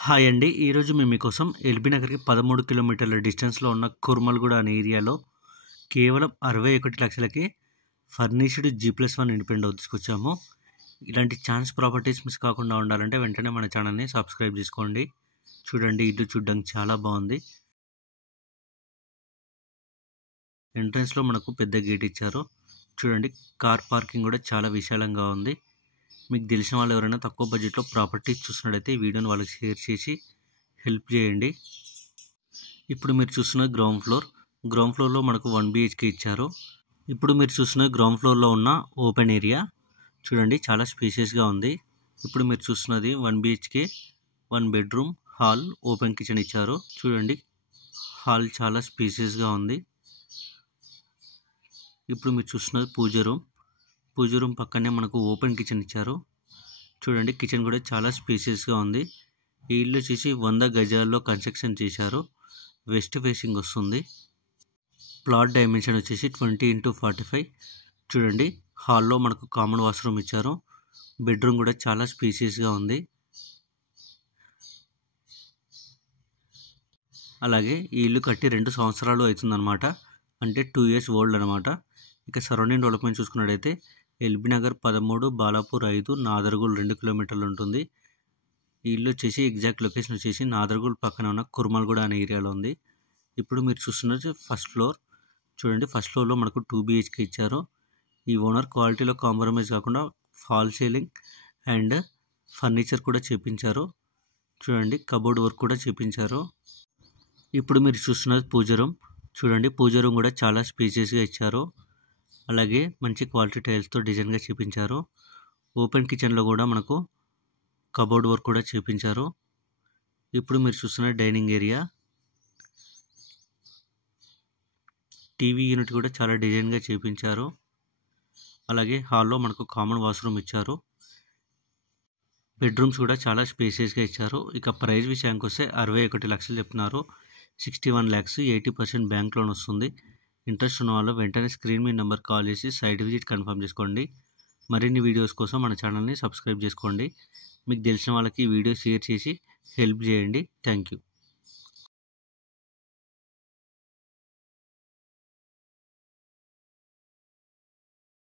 Hi అండి. ఈరోజు మేము మీకోసం ఎల్బీ నగర్‌కి 13 కిలోమీటర్ల డిస్టెన్స్‌లో ఉన్న కుర్మల్‌గూడ అనే ఏరియాలో కేవలం 61,00,000కి ఫర్నిష్డ్ G+1 ఇండిపెండెంట్ హౌస్ తీసుకొచ్చాము. ఇలాంటి ఛాన్స్ ప్రాపర్టీస్ మిస్ కాకుండా ఉండాలంటే వెంటనే మన ఛానల్‌ని సబ్స్క్రైబ్ చేసుకోండి. చూడండి, ఇల్లు చూడడానికి చాలా బాగుంది. ఎంట్రన్స్‌లో మనకు పెద్ద గేట్ ఇచ్చారు. చూడండి, కార్ పార్కింగ్ కూడా చాలా విశాలంగా ఉంది. మీకు తెలిసిన వాళ్ళు ఎవరైనా తక్కువ బడ్జెట్లో ప్రాపర్టీస్ చూస్తున్నట్టయితే ఈ వీడియోని వాళ్ళకి షేర్ చేసి హెల్ప్ చేయండి. ఇప్పుడు మీరు చూస్తున్న గ్రౌండ్ ఫ్లోర్లో మనకు 1 BHK ఇచ్చారు. ఇప్పుడు మీరు చూస్తున్న గ్రౌండ్ ఫ్లోర్లో ఉన్న ఓపెన్ ఏరియా చూడండి, చాలా స్పేషియస్గా ఉంది. ఇప్పుడు మీరు చూస్తున్నది 1 BHK 1 bedroom hall open kitchen ఇచ్చారు. చూడండి, హాల్ చాలా స్పేషియస్గా ఉంది. ఇప్పుడు మీరు చూస్తున్నది పూజ రూమ్ పక్కనే మనకు ఓపెన్ కిచెన్ ఇచ్చారు. చూడండి, కిచెన్ కూడా చాలా స్పేషియస్గా ఉంది. ఈ ఇల్లు వచ్చేసి 100 గజాల్లో కన్స్ట్రక్షన్ చేశారు. వెస్ట్ ఫేసింగ్ వస్తుంది. ప్లాట్ డైమెన్షన్ వచ్చేసి 20x45. చూడండి, హాల్లో మనకు కామన్ వాష్రూమ్ ఇచ్చారు. బెడ్రూమ్ కూడా చాలా స్పేషియస్గా ఉంది. అలాగే ఈ ఇల్లు కట్టి 2 సంవత్సరాలు అవుతుందన్నమాట. అంటే 2 years ఓల్డ్ అనమాట. ఇక సరౌండింగ్ డెవలప్మెంట్ చూసుకున్నట్టయితే ఎల్బీ నగర్ 13, బాలాపూర్ 5, నాదర్గూల్ 2 కిలోమీటర్లు ఉంటుంది. ఈ ఇల్లు వచ్చేసి ఎగ్జాక్ట్ లొకేషన్ వచ్చేసి నాదర్గూల్ పక్కన ఉన్న కుర్మల్గూడ అనే ఏరియాలో ఉంది. ఇప్పుడు మీరు చూస్తున్నది ఫస్ట్ ఫ్లోర్. చూడండి, ఫస్ట్ ఫ్లోర్లో మనకు 2 BHK ఇచ్చారు. ఈ ఓనర్ క్వాలిటీలో కాంప్రమైజ్ కాకుండా ఫాల్ సీలింగ్ అండ్ ఫర్నిచర్ కూడా చేపించారు. చూడండి, కబోర్డ్ వర్క్ కూడా చేపించారు. ఇప్పుడు మీరు చూస్తున్నది పూజ రూమ్. చూడండి, పూజ రూమ్ కూడా చాలా స్పేషియస్గా ఇచ్చారు. అలాగే మంచి క్వాలిటీ టైల్స్తో డిజైన్గా చేపించారు. ఓపెన్ కిచెన్లో కూడా మనకు కబోర్డ్ వర్క్ కూడా చేపించారు. ఇప్పుడు మీరు చూస్తున్న డైనింగ్ ఏరియా, టీవీ యూనిట్ కూడా చాలా డిజైన్గా చేపించారు. అలాగే హాల్లో మనకు కామన్ వాష్రూమ్ ఇచ్చారు. బెడ్రూమ్స్ కూడా చాలా స్పేషియస్గా ఇచ్చారు. ఇక ప్రైస్ విషయానికి వస్తే 61 లక్షలు చెప్తున్నారు. 61 lakhs, 80% బ్యాంక్ లోన్ వస్తుంది. ఇంట్రెస్ట్ ఉన్న వాళ్ళు వెంటనే స్క్రీన్ మీ నెంబర్ కాల్ చేసి సైట్ విజిట్ కన్ఫర్మ్ చేసుకోండి. మరిన్ని వీడియోస్ కోసం మన ఛానల్ని సబ్స్క్రైబ్ చేసుకోండి. మీకు తెలిసిన వాళ్ళకి ఈ వీడియో షేర్ చేసి హెల్ప్ చేయండి. Thank you.